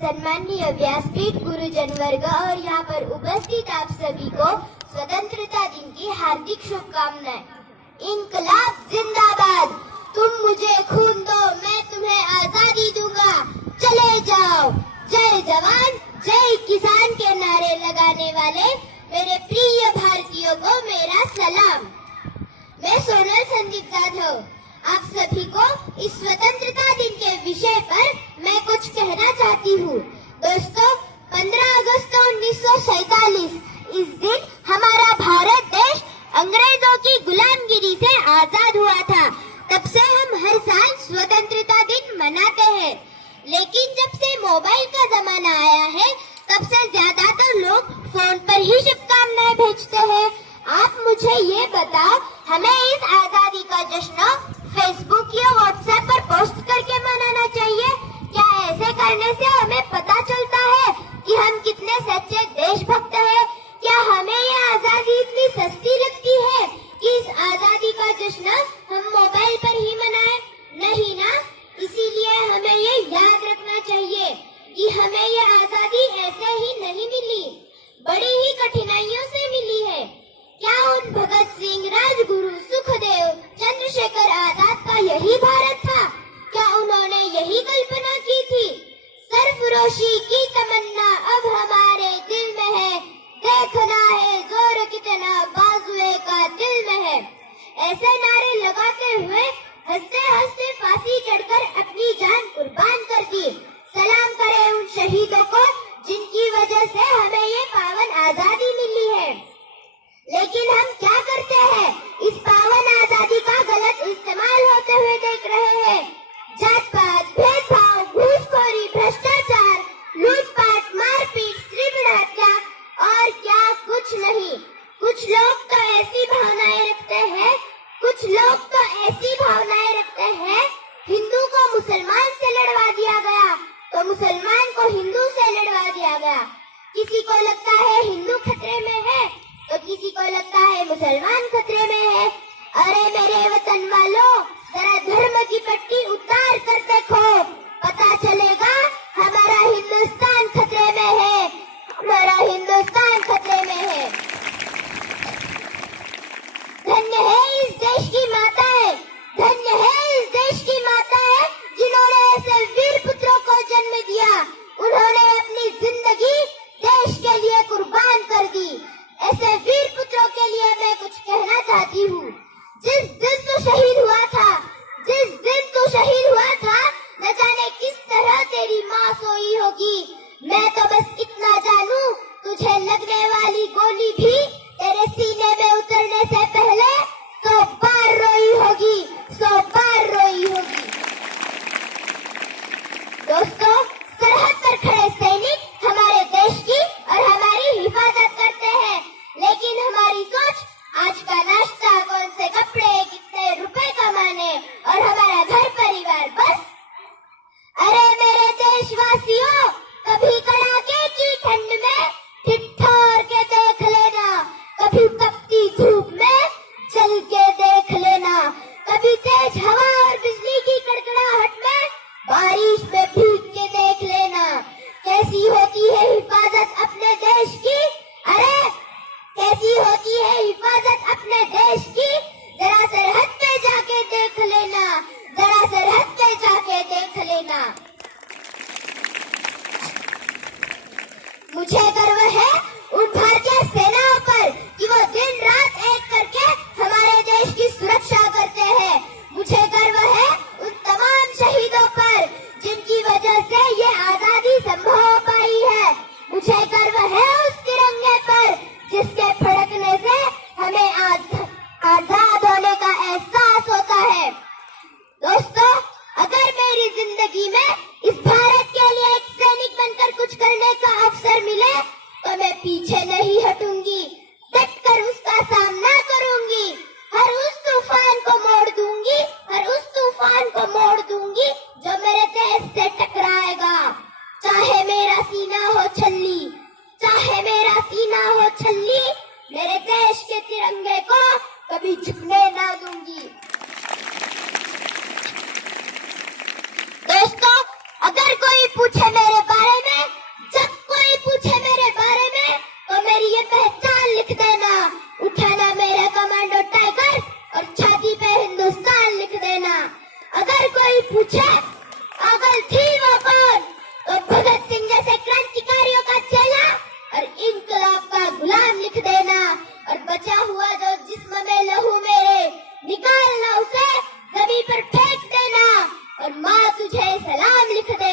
सम्माननीय व्यासपीठ गुरुजन वर्ग और यहाँ पर उपस्थित आप सभी को स्वतंत्रता दिन की हार्दिक शुभकामनाएं। इनकलाब जिंदाबाद। तुम मुझे खून दो, मैं तुम्हें आजादी दूंगा। चले जाओ। जय जवान जय किसान के नारे लगाने वाले मेरे प्रिय भारतीयों को मेरा सलाम। मैं सोनल संदीप जाधव आप सभी को इस स्वतंत्रता दिन के विषय पर मैं कुछ कहना चाहती हूँ। दोस्तों, 15 अगस्त 1947 इस दिन हमारा भारत देश अंग्रेजों की गुलामगिरी से आजाद हुआ था। तब से हम हर साल स्वतंत्रता दिन मनाते हैं। लेकिन जब से मोबाइल का जमाना आया है, तब से ज्यादातर लोग फोन पर ही शुभकामनाएं भेजते हैं। आप मुझे ये बताओ, हमें इस आजादी का जश्न फेसबुक या व्हाट्सएप पर पोस्ट करके मनाना चाहिए? क्या ऐसे करने से हमें पता चलता है कि हम कितने सच्चे देशभक्त हैं? क्या हमें ये आजादी इतनी सस्ती लगती है कि इस आजादी का जश्न हम मोबाइल पर ही मनाएं? नहीं ना। इसीलिए हमें ये याद रखना चाहिए कि हमें ये आजादी ऐसे ही नहीं मिली, बड़ी ही कठिनाइयों से मिली है। क्या उन भगत सिंह, राजगुरु, सुखदेव, चंद्रशेखर आजाद का यही भारत था? क्या उन्होंने यही कल्पना की थी? सरफरोशी की तमन्ना अब हमारे दिल में है, देखना है जोर कितना बाजुए का दिल में है। ऐसे नारे लगाते हुए हंसते हंसते फांसी चढ़कर अपनी जान कुर्बान कर दी। सलाम करें उन शहीदों को जिनकी वजह से हमें ये पावन आजादी मिली है। लेकिन हम क्या करते हैं? इस पावन आजादी का गलत इस्तेमाल होते हुए देख रहे हैं। जात पात, भेदभाव, घूसखोरी, भ्रष्टाचार, लूटपाट, मारपीट, स्त्री हत्या और क्या कुछ नहीं। कुछ लोग तो ऐसी भावनाएं रखते हैं, हिंदू को मुसलमान से लड़वा दिया गया तो मुसलमान को हिंदू से लड़वा दिया गया। किसी को लगता है हिंदू खतरे में है तो किसी को लगता है मुसलमान खतरे में है। अरे मेरे वतन वालों, जरा धर्म की पट्टी उतार कर देखो, पता चलेगा हमारा हिंदुस्तान खतरे में है, हमारा हिंदुस्तान खतरे में है। धन्य है इस देश की माताएं, धन्य है इस देश की माताएं जिन्होंने ऐसे वीर पुत्रों को जन्म दिया। उन्होंने अपनी जिंदगी देश के लिए कुर्बान कर दी। ऐसे वीर पुत्रों के लिए मैं कुछ कहना चाहती हूँ। जिस दिन तू शहीद हुआ था, न जाने किस तरह तेरी माँ सोई होगी। मैं तो बस इतना जानू, तुझे लगने वाली गोली भी तेरे सीने में उतरने से पहले 100 बार रोई होगी, 100 बार रोई होगी। दोस्तों, सरहद पर खड़े सैनिक हमारे देश की और हमारी हिफाजत करते हैं, लेकिन हमारी सोच आज का नाश्ता, कौन से कपड़े, कितने रुपए कमाने और हमारा घर परिवार बस। अरे मेरे देशवासियों, कभी कड़ाके की ठंड में ठिठुर के देख लेना, कभी तपती धूप में जल के देख लेना, कभी तेज हवा और बिजली की कड़कड़ाहट में बारिश में भीग के देख लेना। कैसी होती है हिफाजत अपने देश की? अरे कैसी होती है हिफाजत अपने देश की? जरा सरहद पे जाके देख लेना, जरा सरहद पे जाके देख लेना। मुझे गर्व है उन भारतीय सेनाओं पर कि वो दिन रात एक करके हमारे देश की सुरक्षा करते हैं। मुझे गर्व है उन तमाम शहीदों पर जिनकी वजह से ये आजादी संभव हो पाई है। मुझे गर्व है उस तिरंगे पर जिसके फड़कने से हमें आजाद होने का एहसास होता है। दोस्तों, अगर मेरी जिंदगी में इस भारत के लिए एक सैनिक बनकर कुछ करने का अवसर मिले तो मैं पीछे नहीं हटूंगी, डटकर उसका सामना करूंगी। हर उस तूफान को मोड़ दूंगी, हर उस तूफान को मोड़ दूंगी जो मेरे देश से टकराएगा। चाहे मेरा सीना हो छल्ली, चाहे मेरा सीना हो छल्ली, मेरे देश के तिरंगे को कभी झुकने ना दूंगी। दोस्तों, अगर कोई पूछे मेरे बारे में सलाम लिखते